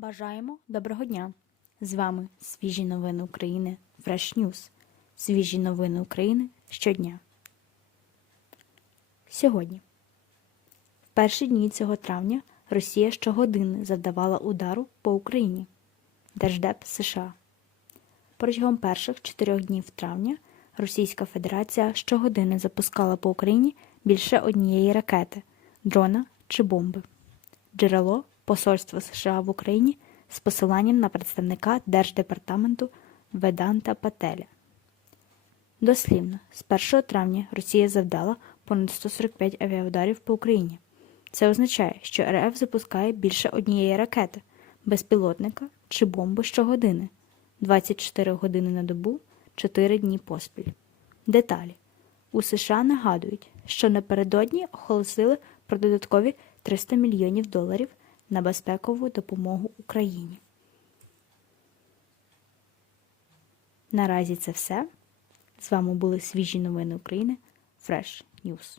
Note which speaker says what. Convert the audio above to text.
Speaker 1: Бажаємо доброго дня! З вами свіжі новини України Fresh News. Свіжі новини України щодня. Сьогодні. В перші дні цього травня Росія щогодини завдавала удару по Україні. Держдеп США. Протягом перших чотирьох днів травня Російська Федерація щогодини запускала по Україні більше однієї ракети, дрона чи бомби. Джерело Посольство США в Україні з посиланням на представника Держдепартаменту Веданта Пателя. Дослівно, з 1 травня Росія завдала понад 145 авіаударів по Україні. Це означає, що РФ запускає більше однієї ракети, безпілотника чи бомби щогодини 24 години на добу, 4 дні поспіль. Деталі. У США нагадують, що напередодні оголосили про додаткові 300 мільйонів доларів на безпекову допомогу Україні. Наразі це все. З вами були свіжі новини України Fresh News.